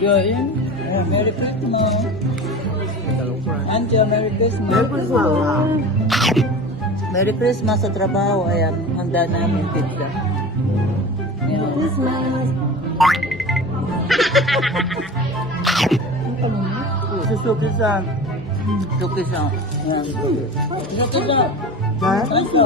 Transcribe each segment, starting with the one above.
Join. Merry Christmas. Angel, Merry Christmas. Merry Christmas. Merry Christmas sa trabaho. Ayan, handa namin pizza. Merry Christmas. Susuki sa. Suki sa. Ayan. Suki sa. Ha? Yaso.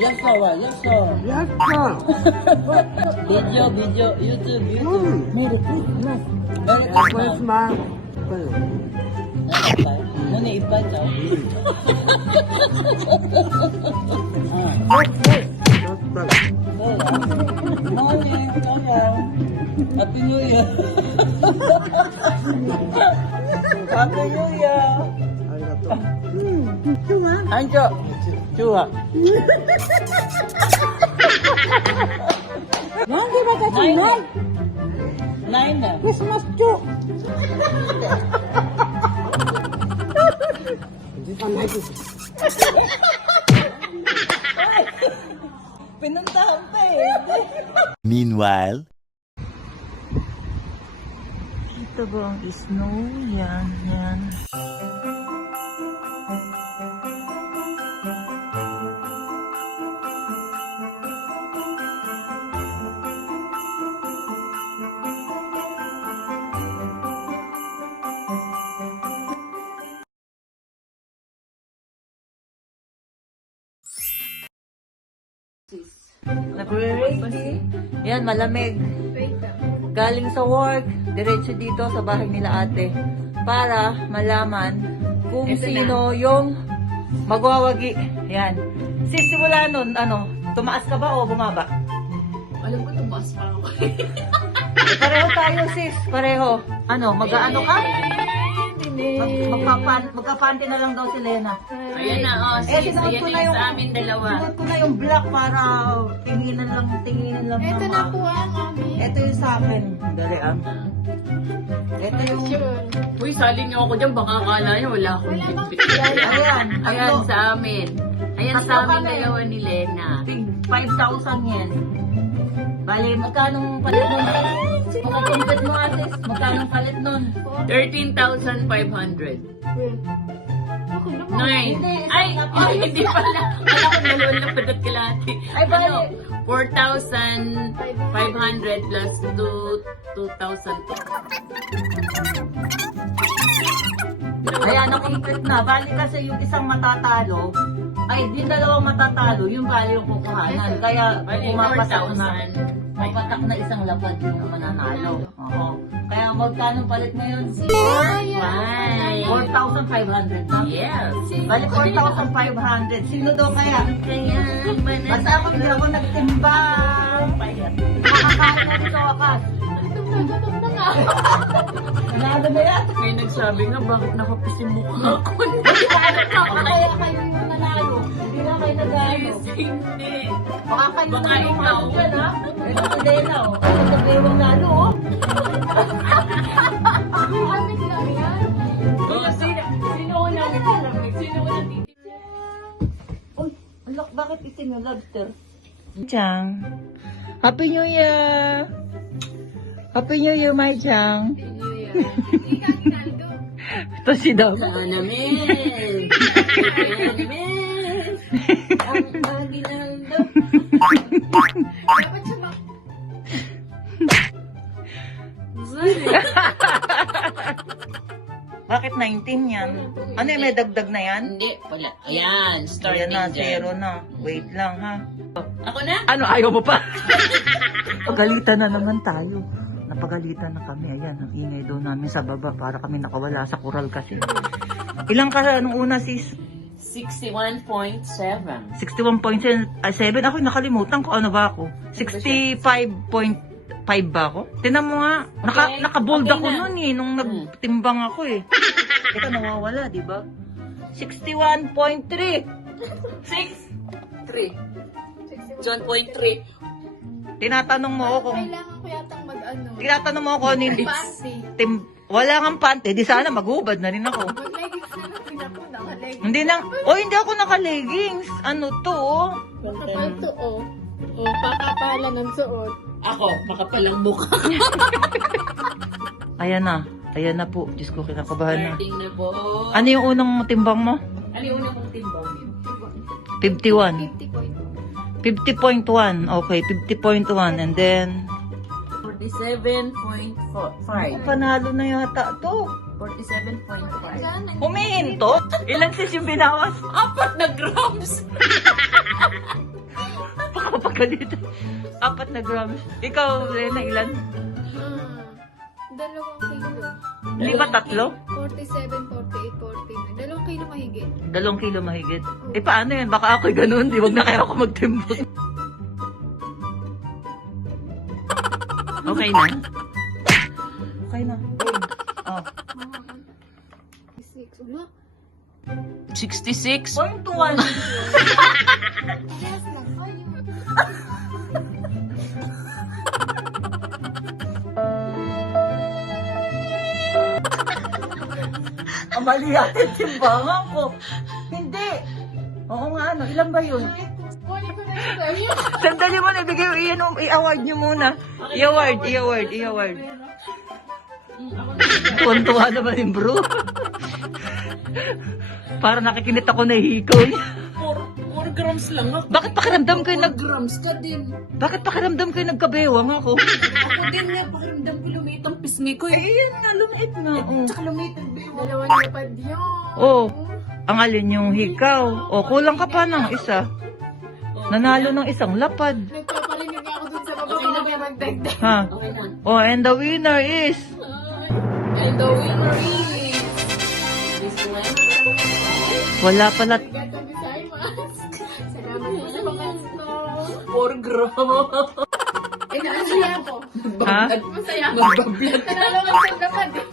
Yaso wa, yaso. Yaka. Video, YouTube. Merry Christmas. Merry Merry Christmas. Christmas. Ano iba daw? Morning, kaya. Happy New Year. Happy New Year. Anjo. Chua. Yang di baca Chinese. Nine na. Christmas too. Pinuntahan pa eh. Meanwhile, Ito ba ang snow? Yan, yan. Nagre-ready. Yan, malamig. Galing sa work, diretso dito sa bahay nila ate. Para malaman kung sino yung magwawagi. Yan. Sis, simula nun, tumaas ka ba o bumaba? Alam ko, tumaas pa ako. Pareho tayo sis, pareho. Mag-ano ka? Magka-panty na lang daw si Lena. Ayan na, oh, sis. sinuot Ayan ko na yung sa amin dalawa. Sinuot ko na yung black para tinginan lang. Ito na po ang amin. Ito yung sa akin. Dali Ito yung... Uy, sali niyo ako dyan. Baka akala niyo wala akong bitbit. Ayan. Ayan sa amin. Ayan sa amin dalawa ni Lena. 5,000 yen. Bali, magkano palit nun? Makakumpit mo ate. Magkano palit nun? 13,500. Ako naman. Nine. Ay, hindi pala. Wala ko dalawang na padat kalahati. Ay, bali. 4,500 plus 2,000. Ayan, nakumpit na. Bali kasi yung isang matatalo, ay, yung dalawang matatalo, yung bali yung kukuhanan. Kaya, pumapatak na isang lapad yung mananalo. Oo. Kaya, magkano palit ngayon? 4,500 na. Yes. Bali, 4,500. Sino daw kaya? Basta ako, hindi ako nagtimbang. Makakain na dito, Akas. Nanalo na yan. May nagsabi nga, bakit nakapisin mukha ako? Kaya kayo yung nanalo. Hindi na kayo nag-ano. Hindi. Baka kayo Baka yung ikaw. nanalo dyan, ha? Ito si Dena, oh. Ito sa bewang nalo, oh. Amin lang yan. Sino ko na nilalamig? Sino ko na Uy, alak, bakit itim yung lobster? Chang. Happy New Year! Happy New Year, my Chang. Ito si Dom. Sana, men! Ang aginaldo. Dapat siya ba? Bakit 19 yan? Ano yung may dagdag na yan? Hindi, wala. Ayan, Ayan starting na, dyan. zero na. Wait lang, ha? Ako na? Ano, ayaw mo pa? Pagalitan na naman tayo. Napagalitan na kami. Ayan, ang ingay daw namin sa baba para kami nakawala sa kural kasi. Ilang ka nung una sis? 61.7. 61.7. Ako nakalimutan ko ano ba ako? 65.5 ba ako? Tinan mo nga. Okay. Naka-bold Okay ako na. nun eh. Nung nagtimbang ako eh. Ito nawawala, di ba? 61.3. 6. 1.3. Tinatanong mo ako kung... Kailangan ko yatang mag-ano. Tinatanong mo ako kung hindi... Panty. Wala kang pante. Di sana maghubad na rin ako. Mag-leggings na lang pinako. Naka-leggings. Hindi na... hindi ako naka-leggings. Ano to? Kapal to, oh. Oh, pakapala ng suot. Ako, makapalang mukha. Ayan na. Ayan na po. Diyos ko, kinakabahan na. Starting na po. Ano yung unang timbang mo? Ano yung una kong timbang yun? 51. 50.1. 50.1. Okay, 50.1. And then, 47.5. panalo na yata to. 47.5. Humihinto? Ilan sis yung binawas? 4 na grams. Pakapagalitan. 4 na grams. Ikaw, Lena, ilan? 2 kilo. Hindi ba 3? 47, 48, 49. 2 kilo mahigit. 2 kilo mahigit. Eh paano yan? Baka ako'y ganun. Di wag na kaya ako magtimbang. Okay na? Okay na. Oh. 6. Wala. 66. 0.1. Yes lang kayo. Mali natin timbangan ko. Hindi. Oo nga, ano. Ilan ba yun? Kunin ko na yung sa'yo. Sandali mo na. I-award nyo muna. I-award. Tuwan-tuwa naman yung bro. Para nakikinit ako na hikaw niya. 4 grams lang ako. Bakit pakiramdam kayo 4 grams ka din. Bakit pakiramdam kayo nagkabewang ako? Ako din nga, pakiramdam ko lumit ang pisngi ko. Eh, yan nga. Lumit na. Oh. Tsaka lumit ang bewa. 2 lapad yun. Oh. Ang alin yung hikaw. O, kulang ka pa ng isa. Nanalo ng isang lapad. Nagpaparinig ako dun sa baba. Baka may magdagdag. Ha? Okay na. Oh, and the winner is... And the winner is... This one. Wala pala. Gata Bisaymas. Salamat po sa pamasko. 4 grams. Masaya ako. Ha? Masaya ako. Magbablog. Nanalo ka sa lapad eh.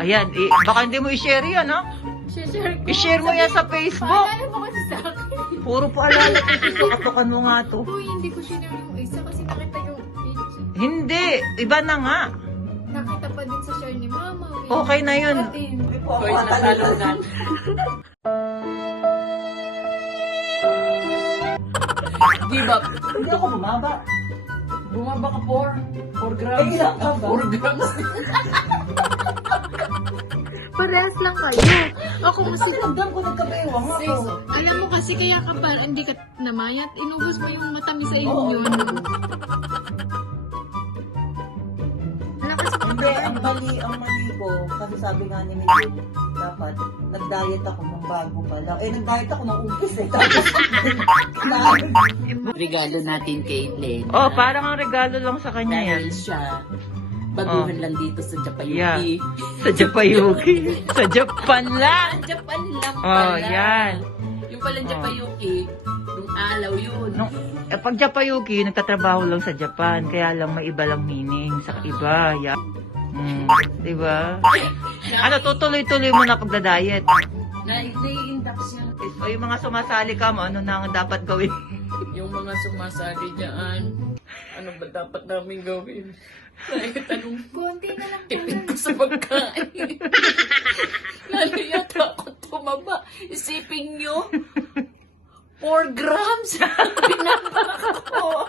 Ayan, baka hindi mo i-share yan, ha? Share ko. I-share mo yan sa Facebook. Paalala mo kasi sa akin. Puro paalala ko sa katukan mo nga to. Uy, hindi ko sinare yung isa kasi nakita yung page. Hindi, iba na nga. Nakita pa din sa share ni Mama. Okay na yun. Hoy, natalo na. Give up. Hindi ako bumaba. Bumaba ka 4 grams. Eh, ilan ka ba? 4 grams. Parehas lang kayo. Ako mas... Pakiramdam ko nagkabewang ako. Alam mo kasi kaya ka pa, hindi ka namayat. Inubos mo yung matamis sa inyo yun. Lakas mo. Hindi, ang mali ko, kasi sabi nga ni Miguel, dapat, nag-diet ako ng bago pa lang. Eh, nag-diet ako ng umpis eh. Tapos, Regalo natin kay Len. oh, parang ang regalo lang sa kanya yan. Dahil siya, baguhan lang dito sa Japayuki. Yeah. Sa Japayuki. Sa Japan lang. Sa Japan lang Oh, pala. yan. Yung palang Japayuki, nung alaw yun. Pag Japayuki, nagtatrabaho lang sa Japan. Kaya lang may iba lang meaning sa iba. Yeah. Diba? Ano, tutuloy-tuloy mo na pagda-diet. Nai-induction. O yung mga sumasali ka mo, ano na ang dapat gawin? Yung mga sumasali dyan, ano ba dapat namin gawin? Kahit anong Konti na lang tipid pala. ko sa pagkain. Lalo yata ako tumaba. Isipin nyo, 4 grams. Binaba ko.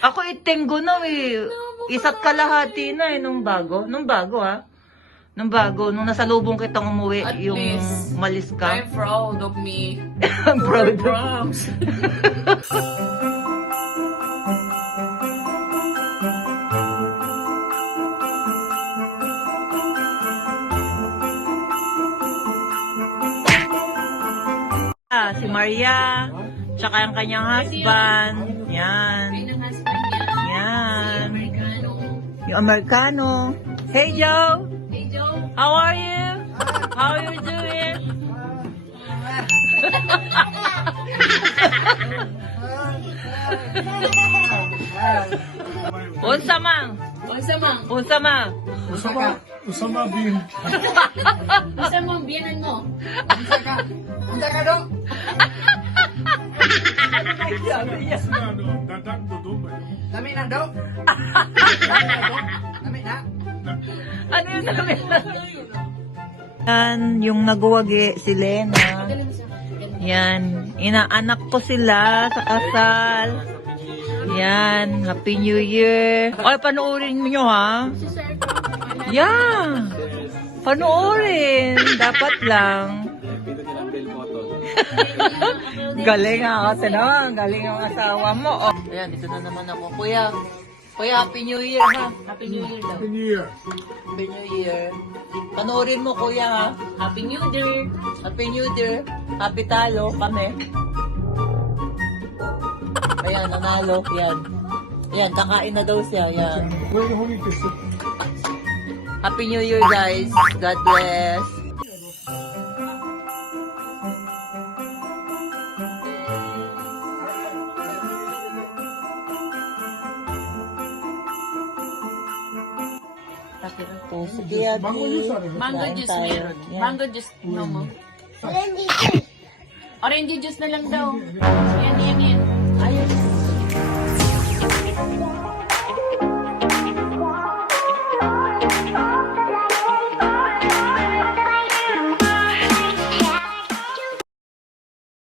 Ako itenggo na eh. Isa't kalahati na eh nung bago. Nung bago ha. Nung bago, nung nasa lubong kitang umuwi, At yung least, malis ka. I'm proud of me. I'm proud 4 of grams. Si Maria, tsaka ang kanyang husband. Yan. Ayun ang husband niya. Yan. Amerikano. Yung Amerikano. Hey Joe! Hey Joe. How are you? How are you doing? Unsa mang? Unsa mang? Unsa mang? Usama bin. Unsa mang biyanan mo? Ano, dadak dudong ba yun? Ano yung sabi? Yan, yung naguwagi si Lena. Yan, inaanak ko sila sa kasal. Yan, Happy New Year. Ay, panoorin nyo ha. Yeah. Panoorin. Dapat lang. Galing nga kasi naman. Galing ang asawa mo. Oh. Ayan, dito na naman ako. Kuya, Happy New Year ha. Happy New Year daw. Happy New Year. Panoorin mo kuya ha. Happy New Year. Happy New Year. Happy talo kami. Ayan, nanalo. Yan. Yan, kakain na daw siya. Yan. Happy New Year guys. God bless. Oh, sige, Mango juice meron. Mango juice, no mo. Orange juice na lang daw. Yan.